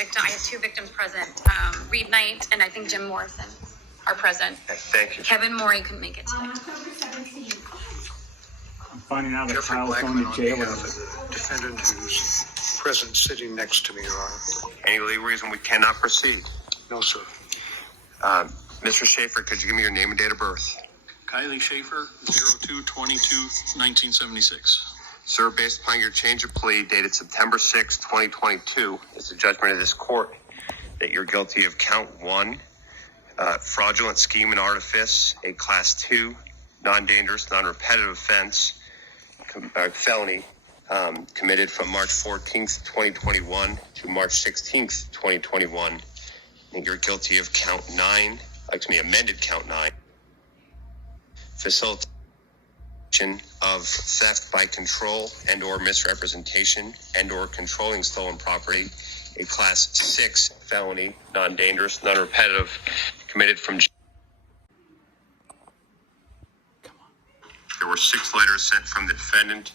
victim. I have two victims present. Reed Knight and I think Jim Morrison are present. Okay, thank you. Kevin Morey couldn't make it today. On October 17th. I'm finding out that Jeffrey Kyle's Blackman going on to jail. behalf of the defendant who's present sitting next to me, Your Honor. Any legal reason we cannot proceed? No, sir. Mr. Schaefer, could you give me your name and date of birth? Kylie Schaefer, 02/22/1976. Sir, based upon your change of plea dated September 6, 2022, it's the judgment of this court that you're guilty of count 1, fraudulent scheme and artifice, a class 2, non-dangerous, non-repetitive offense, felony, committed from March 14th, 2021 to March 16th, 2021. And you're guilty of count 9, amended count 9, facilitation of theft by control and or misrepresentation and or controlling stolen property, a class 6 felony, non-dangerous, non-repetitive, committed from. There were 6 letters sent from the defendant,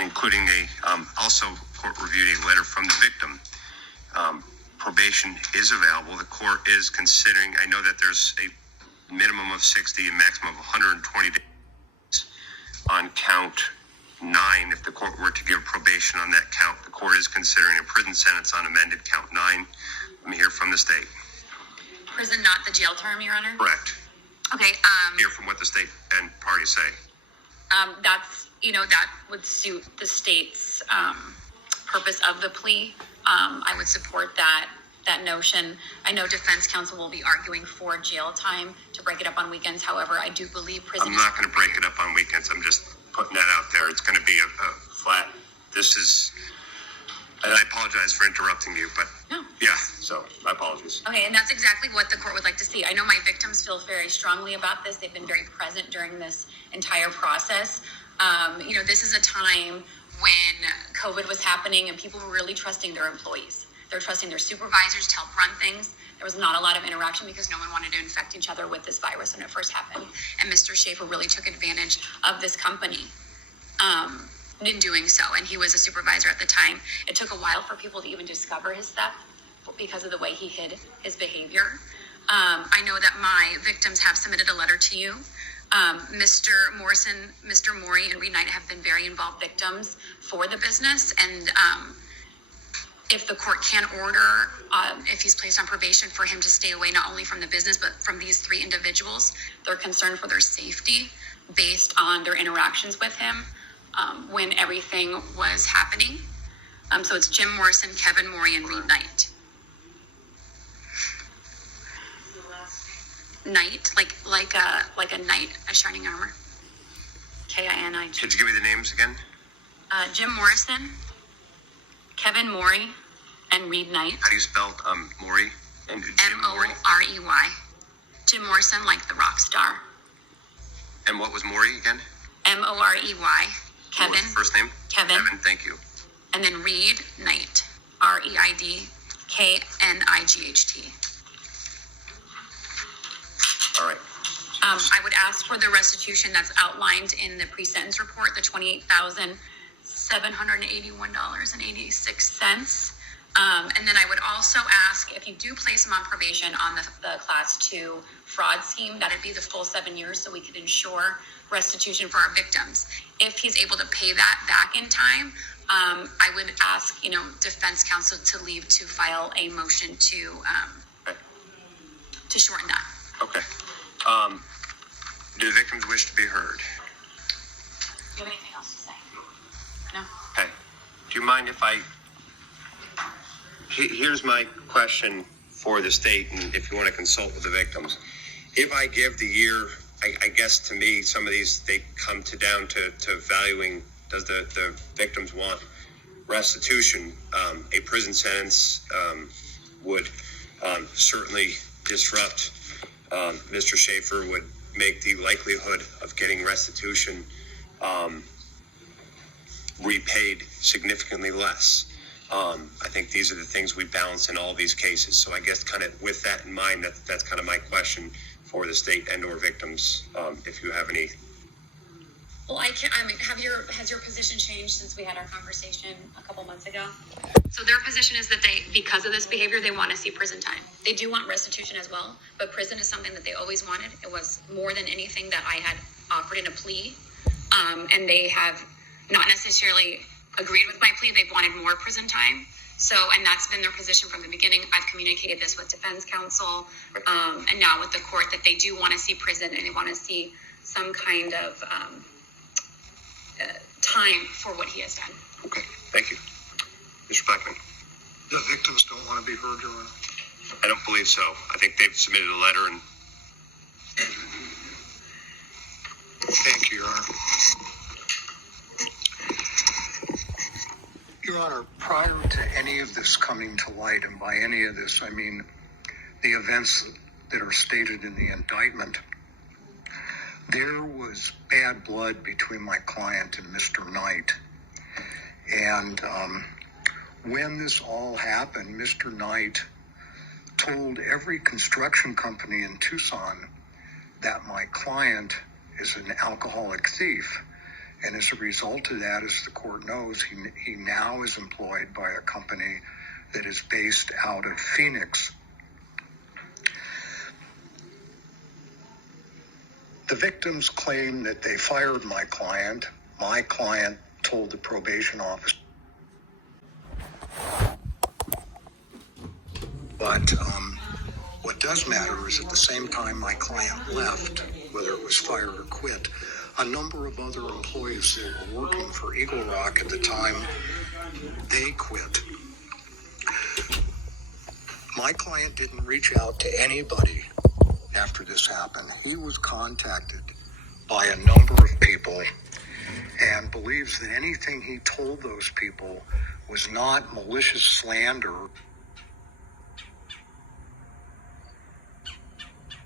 including also court reviewed a letter from the victim. Probation is available. The court is considering, I know that there's a minimum of 60 and maximum of 120 days on count 9. If the court were to give probation on that count, the court is considering a prison sentence on amended count 9. Let me hear from the state. Prison, not the jail term, Your Honor? Correct. Okay. Hear from what the state and parties say. That would suit the state's purpose of the plea. I would support that notion. I know defense counsel will be arguing for jail time to break it up on weekends. However, I do believe prison. I'm not going to break it up on weekends. I'm just putting that out there. It's going to be a flat. And I apologize for interrupting you, but No. Yeah, so my apologies. Okay, and that's exactly what the court would like to see. I know my victims feel very strongly about this. They've been very present during this entire process. This is a time when COVID was happening and people were really trusting their employees. They're trusting their supervisors to help run things. There was not a lot of interaction because no one wanted to infect each other with this virus when it first happened. And Mr. Schaefer really took advantage of this company in doing so. And he was a supervisor at the time. It took a while for people to even discover his theft because of the way he hid his behavior. I know that my victims have submitted a letter to you. Mr. Morrison, Mr. Morey, and Reed Knight have been very involved victims for the business. And if the court can order, if he's placed on probation, for him to stay away not only from the business, but from these 3 individuals, they're concerned for their safety based on their interactions with him when everything was happening. So it's Jim Morrison, Kevin Morey, and Reed Knight. Knight, like a knight, a shining armor. K-I-N-I. Could you give me the names again? Jim Morrison, Kevin Morey, and Reed Knight. How do you spell Morey? And Jim Morey? M-O-R-E-Y. Jim Morrison, like the rock star. And what was Morey again? M-O-R-E-Y. Kevin. What was the first name? Kevin. Kevin, thank you. And then Reed Knight. R-E-I-D-K-N-I-G-H-T. All right. I would ask for the restitution that's outlined in the pre-sentence report, the $28,781.86. And then I would also ask, if you do place him on probation on the class 2 fraud scheme, that'd be the full 7 years so we could ensure restitution for our victims. If he's able to pay that back in time, I would ask, defense counsel to leave to file a motion to shorten that. Okay. Do the victims wish to be heard? Do you have anything else to say? No? Okay. Do you mind if here's my question for the state, and if you want to consult with the victims. If I give the year, I guess to me, some of these, they come down to valuing, does the victims want restitution? A prison sentence would certainly disrupt. Mr. Schaefer would make the likelihood of getting restitution repaid significantly less. I think these are the things we balance in all these cases. So I guess kind of with that in mind, that's kind of my question for the state and or victims, if you have any Well, has your position changed since we had our conversation a couple months ago? So their position is that because of this behavior, they want to see prison time. They do want restitution as well, but prison is something that they always wanted. It was more than anything that I had offered in a plea. And they have not necessarily agreed with my plea. They've wanted more prison time. So, and that's been their position from the beginning. I've communicated this with defense counsel, and now with the court, that they do want to see prison and they want to see some kind of time for what he has done. Okay, thank you. Mr. Blackman? The victims don't want to be heard, Your Honor. I don't believe so. I think they've submitted a letter and Thank you, Your Honor. Your Honor, prior to any of this coming to light, and by any of this, I mean the events that are stated in the indictment, there was bad blood between my client and Mr. Knight. And when this all happened, Mr. Knight told every construction company in Tucson that my client is an alcoholic thief. And as a result of that, as the court knows, he now is employed by a company that is based out of Phoenix. The victims claim that they fired my client. My client told the probation officer. But what does matter is at the same time my client left, whether it was fired or quit, a number of other employees that were working for Eagle Rock at the time, they quit. My client didn't reach out to anybody after this happened. He was contacted by a number of people and believes that anything he told those people was not malicious slander.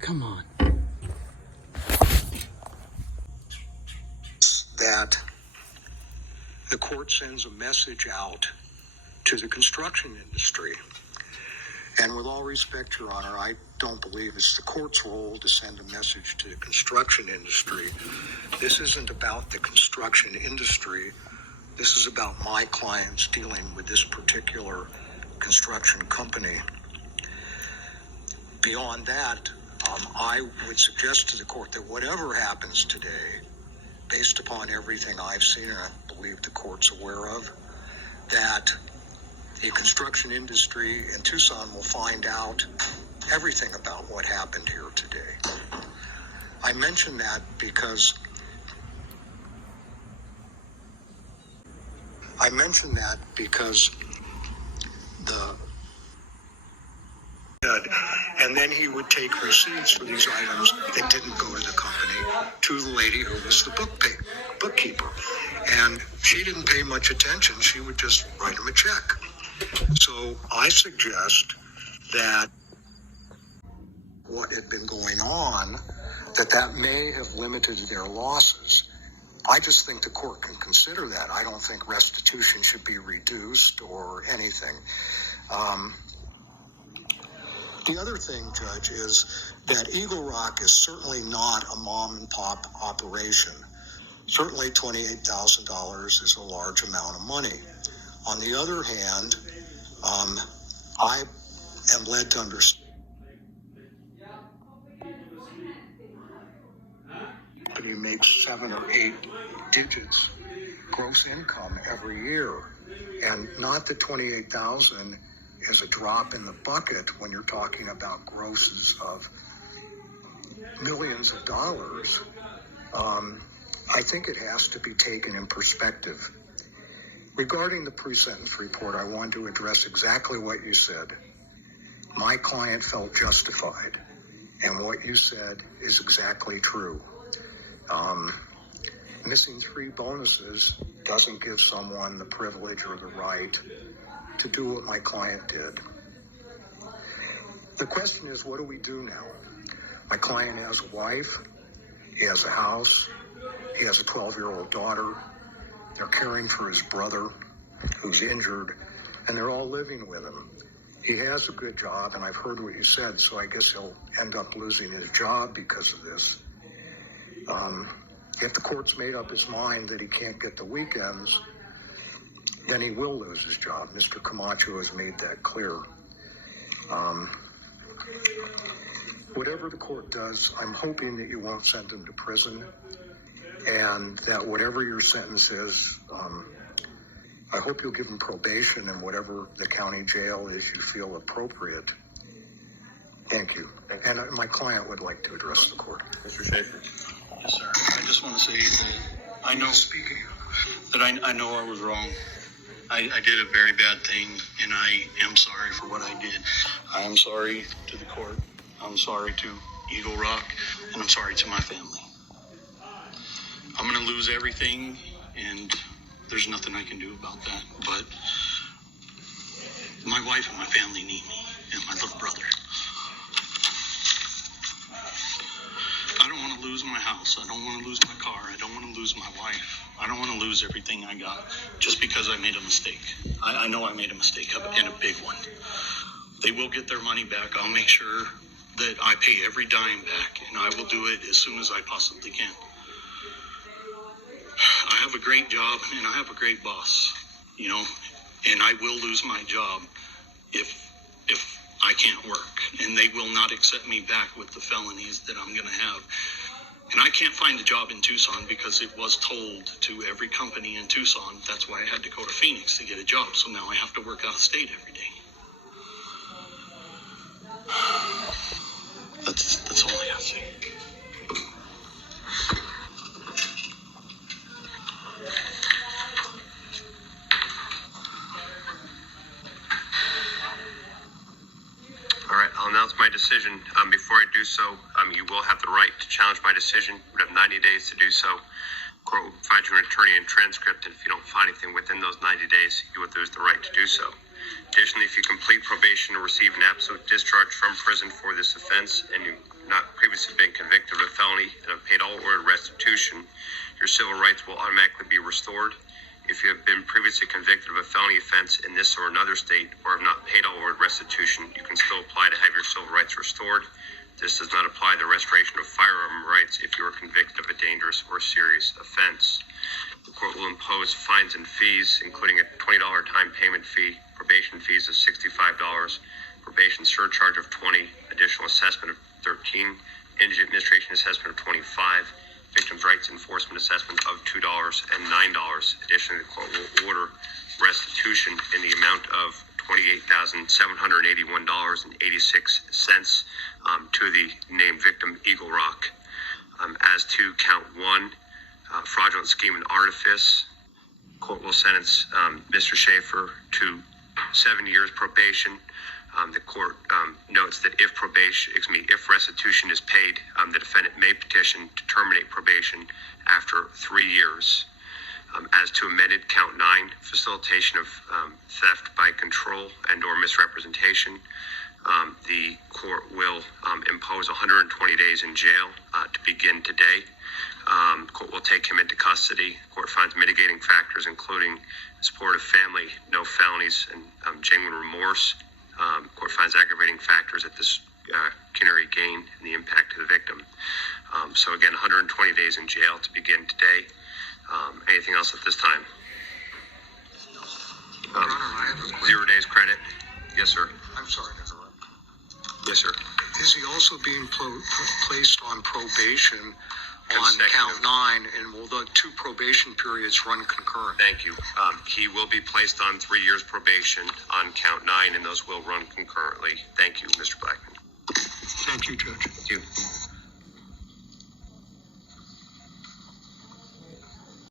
Come on. That the court sends a message out to the construction industry. And with all respect, Your Honor, I don't believe it's the court's role to send a message to the construction industry. This isn't about the construction industry. This is about my clients dealing with this particular construction company. Beyond that, I would suggest to the court that whatever happens today, based upon everything I've seen and I believe the court's aware of, that the construction industry in Tucson will find out everything about what happened here today. I mention that because and then he would take receipts for these items that didn't go to the company to the lady who was the bookkeeper. And she didn't pay much attention. She would just write him a check. So I suggest that what had been going on, that may have limited their losses. I just think the court can consider that. I don't think restitution should be reduced or anything. The other thing, Judge, is that Eagle Rock is certainly not a mom and pop operation. Certainly $28,000 is a large amount of money. On the other hand, I am led to understand that he makes 7 or 8 digits gross income every year. And not that 28,000 is a drop in the bucket when you're talking about grosses of millions of dollars. I think it has to be taken in perspective. Regarding the pre-sentence report, I want to address exactly what you said. My client felt justified, and what you said is exactly true. Missing 3 bonuses doesn't give someone the privilege or the right to do what my client did. The question is, what do we do now? My client has a wife, he has a house, he has a 12-year-old daughter, they're caring for his brother who's injured, and they're all living with him. He has a good job, and I've heard what you said, so I guess he'll end up losing his job because of this. If the court's made up his mind that he can't get the weekends, then he will lose his job. Mr. Camacho has made that clear. Whatever the court does, I'm hoping that you won't send him to prison, and that whatever your sentence is, I hope you'll give him probation and whatever the county jail is you feel appropriate. Thank you. And my client would like to address the court. Mr. Schaefer. Yes, sir. I just want to say that I know that I know I was wrong. I did a very bad thing, and I am sorry for what I did. I am sorry to the court. I'm sorry to Eagle Rock, and I'm sorry to my family. I'm going to lose everything, and there's nothing I can do about that. But my wife and my family need me, and my little brother. I don't want to lose my house. I don't want to lose my car. I don't want to lose my wife. I don't want to lose everything I got just because I made a mistake. I know I made a mistake, and a big one. They will get their money back. I'll make sure that I pay every dime back, and I will do it as soon as I possibly can. I have a great job, and I have a great boss, and I will lose my job if I can't work, and they will not accept me back with the felonies that I'm going to have. And I can't find a job in Tucson because it was told to every company in Tucson. That's why I had to go to Phoenix to get a job. So now I have to work out of state every day. That's all I have to say. All right, I'll announce my decision. Before I do so, you will have the right to challenge my decision. You would have 90 days to do so. Court will provide you an attorney and transcript, and if you don't find anything within those 90 days, you would lose the right to do so. Additionally, if you complete probation or receive an absolute discharge from prison for this offense, and you've not previously been convicted of a felony and have paid all ordered restitution, your civil rights will automatically be restored. If you have been previously convicted of a felony offense in this or another state, or have not paid all ordered restitution, you can still apply to have your civil rights restored. This does not apply to the restoration of firearm rights if you are convicted of a dangerous or serious offense. The court will impose fines and fees, including a $20 time payment fee, probation fees of $65, probation surcharge of $20, additional assessment of $13, indigent administration assessment of $25, victims' rights enforcement assessment of $2 and $9. Additionally, the court will order restitution in the amount of $28,781.86 to the named victim, Eagle Rock. As to count one, fraudulent scheme and artifice, court will sentence Mr. Schaefer to 7 years probation. The court notes that if restitution is paid, the defendant may petition to terminate probation after 3 years. As to amended count 9, facilitation of theft by control and or misrepresentation, the court will impose 120 days in jail to begin today. Court will take him into custody. Court finds mitigating factors, including support of family, no felonies, and genuine remorse. Court finds aggravating factors at this pecuniary gain and the impact to the victim. So again, 120 days in jail to begin today. Anything else at this time? Your Honor, I have a question. 0 days credit. Yes, sir. I'm sorry to interrupt. Yes, sir. Is he also being placed on probation on Consecutive. count 9, and will the two probation periods run concurrent? Thank you. He will be placed on 3 years probation on count 9, and those will run concurrently. Thank you, Mr. Blackman. Thank you, Judge. Thank you.